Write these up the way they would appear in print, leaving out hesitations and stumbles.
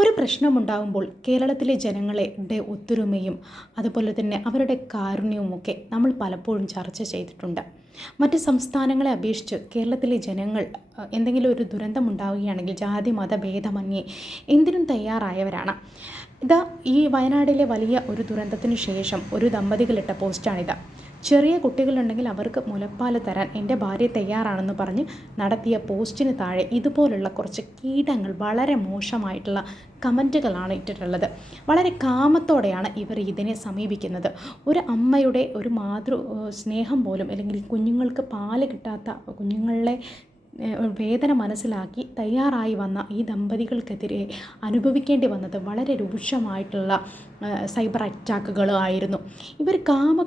ഒരു പ്രശ്നമുണ്ടാകുമ്പോൾ കേരളത്തിലെ ജനങ്ങളുടെ ഒത്തൊരുമയും അതുപോലെ തന്നെ അവരുടെ കാരുണ്യവുമൊക്കെ നമ്മൾ പലപ്പോഴും ചർച്ച ചെയ്തിട്ടുണ്ട്. മറ്റ് സംസ്ഥാനങ്ങളെ അപേക്ഷിച്ച് കേരളത്തിലെ ജനങ്ങൾ എന്തെങ്കിലും ഒരു ദുരന്തമുണ്ടാവുകയാണെങ്കിൽ ജാതി മത ഭേദമന്യേ എന്തിനും തയ്യാറായവരാണ്. ഇതാ ഈ വയനാട്ടിലെ വലിയ ഒരു ദുരന്തത്തിന് ശേഷം ഒരു ദമ്പതികളിട്ട പോസ്റ്റാണിത്. ചെറിയ കുട്ടികളുണ്ടെങ്കിൽ അവർക്ക് മുലപ്പാൽ തരാൻ എൻ്റെ ഭാര്യ തയ്യാറാണെന്ന് പറഞ്ഞ് നടത്തിയ പോസ്റ്റിന് താഴെ ഇതുപോലുള്ള കുറച്ച് കീടങ്ങൾ വളരെ മോശമായിട്ടുള്ള കമൻറ്റുകളാണ് ഇട്ടിട്ടുള്ളത്. വളരെ കാമത്തോടെയാണ് ഇവർ ഇതിനെ സമീപിക്കുന്നത്. ഒരു അമ്മയുടെ ഒരു മാതൃ സ്നേഹം പോലും അല്ലെങ്കിൽ കുഞ്ഞുങ്ങൾക്ക് പാല് കിട്ടാത്ത കുഞ്ഞുങ്ങളെ വേദന മനസ്സിലാക്കി തയ്യാറായി വന്ന ഈ ദമ്പതികൾക്കെതിരെ അനുഭവിക്കേണ്ടി വന്നത് വളരെ രൂക്ഷമായിട്ടുള്ള സൈബർ അറ്റാക്കുകളായിരുന്നു. ഇവർ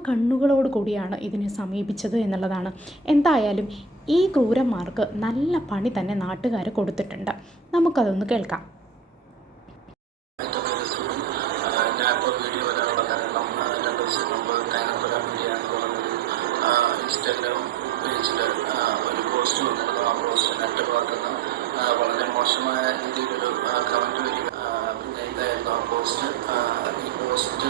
കണ്ണുകളോട് കൂടിയാണ് ഇതിനെ സമീപിച്ചത് എന്നുള്ളതാണ്. എന്തായാലും ഈ ക്രൂരന്മാർക്ക് നല്ല പണി തന്നെ നാട്ടുകാർ കൊടുത്തിട്ടുണ്ട്. നമുക്കതൊന്ന് കേൾക്കാം. ഇൻസ്റ്റാഗ്രാം പേജിൽ ഒരു പോസ്റ്റ് വന്നിരുന്നു. ആ പോസ്റ്റ് നെറ്റ് ഭാഗത്തുനിന്ന് വളരെ മോശമായ രീതിയിലൊരു കമൻറ്റ് വരിക. പിന്നെ ഇതായിരുന്നു ആ പോസ്റ്റ്. ഈ പോസ്റ്റ്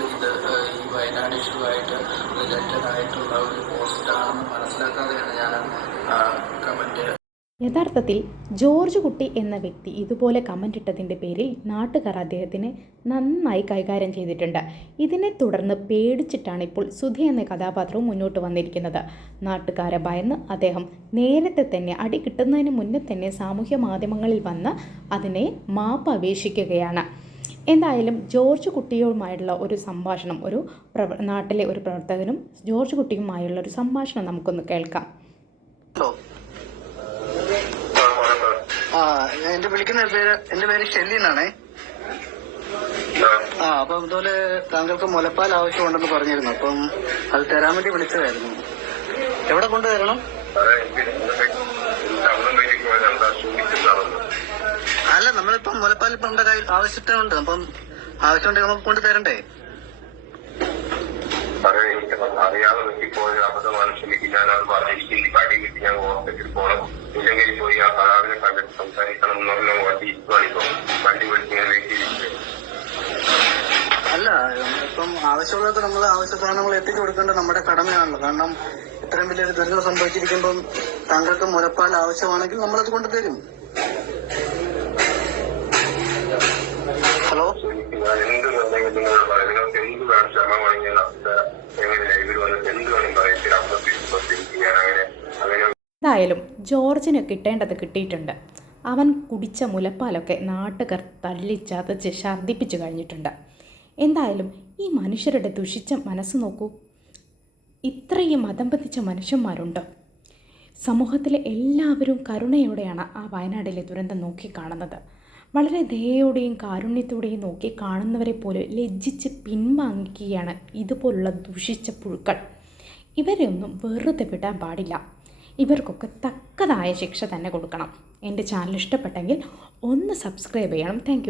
ഈ വയനാട് ഇഷ്യൂ ആയിട്ട് റിലേറ്റഡ് ആയിട്ടുള്ള ഒരു പോസ്റ്റാണെന്ന് മനസ്സിലാക്കാതെയാണ് ഞാൻ കമൻറ്റ്. യഥാർത്ഥത്തിൽ ജോർജ് കുട്ടി എന്ന വ്യക്തി ഇതുപോലെ കമൻ്റ് ഇട്ടതിൻ്റെ പേരിൽ നാട്ടുകാർ അദ്ദേഹത്തിനെ നന്നായി കൈകാര്യം ചെയ്തിട്ടുണ്ട്. ഇതിനെ തുടർന്ന് പേടിച്ചിട്ടാണ് ഇപ്പോൾ സുധി എന്ന കഥാപാത്രവും മുന്നോട്ട് വന്നിരിക്കുന്നത്. നാട്ടുകാരെ ഭയന്ന് അദ്ദേഹം നേരത്തെ തന്നെ അടി കിട്ടുന്നതിന് മുന്നേ തന്നെ സാമൂഹ്യ മാധ്യമങ്ങളിൽ വന്ന് അതിനെ മാപ്പ് അപേക്ഷിക്കുകയാണ്. എന്തായാലും ജോർജ് കുട്ടിയുമായുള്ള ഒരു സംഭാഷണം, ഒരു നാട്ടിലെ ഒരു പ്രവർത്തകനും ജോർജ് കുട്ടിയുമായുള്ള ഒരു സംഭാഷണം നമുക്കൊന്ന് കേൾക്കാം. എന്റെ പേര് ഷെല്ലി എന്നാണേ. അപ്പം ഇതുപോലെ താങ്കൾക്ക് മുലപ്പാൽ ആവശ്യമുണ്ടെന്ന് പറഞ്ഞിരുന്നു. അപ്പം അത് തരാൻ വേണ്ടി വിളിച്ചതായിരുന്നു. എവിടെ കൊണ്ടുതരണം? അല്ല, നമ്മളിപ്പം മുലപ്പാൽ ഇപ്പം നമ്മുടെ കയ്യിൽ ആവശ്യത്തിനുണ്ട്. അപ്പം ആവശ്യമുണ്ടെങ്കിൽ നമുക്ക് കൊണ്ടുതരണ്ടേ? അറിയാതെ പറ്റിപ്പോയ അബദ്ധമാണ്, ക്ഷമിക്കും. ഞാൻ അത് പറഞ്ഞിരിക്കും. ഈ കാര്യം കിട്ടി ഞാൻ ഹോസ്പിറ്റലിൽ പോകണം, ഇല്ലെങ്കിൽ പോയി ആ കലാവിനെ കണ്ടിട്ട് സംസാരിക്കണം എന്നുള്ള വണ്ടി ഇരിക്കുവാണിപ്പോ. വണ്ടി വിളിച്ച് വെയിറ്റ് ചെയ്തിട്ട് അല്ല, ഇപ്പം ആവശ്യമുള്ളത് നമ്മൾ ആവശ്യ സാധനങ്ങൾ എത്തിച്ചു കൊടുക്കേണ്ടത് നമ്മുടെ കടമയാണല്ലോ. കാരണം ഇത്രയും വലിയൊരു ദുരിതം സംഭവിച്ചിരിക്കുമ്പം താങ്കൾക്ക് മുലപ്പാൽ ആവശ്യമാണെങ്കിൽ നമ്മളത് കൊണ്ടുതരും. ഹലോ, ഞാൻ എന്ത് വേണമെങ്കിൽ നിങ്ങളോട് പറയാം. നിങ്ങൾക്ക് എന്ത് വേണം ക്ഷമ വാങ്ങിയാൽ എങ്ങനെയാണ് ഇവർ വന്നിട്ട് എന്ത് വേണം പറയത്തില്ല. അപ്പുറത്തേക്ക് ഞാൻ അങ്ങനെ എന്തായാലും ജോർജിന് കിട്ടേണ്ടത് കിട്ടിയിട്ടുണ്ട്. അവൻ കുടിച്ച മുലപ്പാലൊക്കെ നാട്ടുകാർ തള്ളിച്ചതച്ച് ഛർദ്ദിപ്പിച്ചു കഴിഞ്ഞിട്ടുണ്ട്. എന്തായാലും ഈ മനുഷ്യരുടെ ദുഷിച്ച മനസ്സ് നോക്കൂ. ഇത്രയും മതം പതിച്ച മനുഷ്യന്മാരുണ്ട്. സമൂഹത്തിലെ എല്ലാവരും കരുണയോടെയാണ് ആ വയനാട്ടിലെ ദുരന്തം നോക്കിക്കാണുന്നത്. വളരെ ദയയോടെയും കാരുണ്യത്തോടെയും നോക്കി കാണുന്നവരെ പോലെ ലജ്ജിച്ച് പിൻവാങ്ങിക്കുകയാണ് ഇതുപോലുള്ള ദുഷിച്ച പുഴുക്കൾ. ഇവരെ ഒന്നും വെറുതെ വിടാൻ പാടില്ല. ഇവർക്കൊക്കെ തക്കതായ ശിക്ഷ തന്നെ കൊടുക്കണം. എൻ്റെ ചാനൽ ഇഷ്ടപ്പെട്ടെങ്കിൽ ഒന്ന് സബ്സ്ക്രൈബ് ചെയ്യണം. താങ്ക്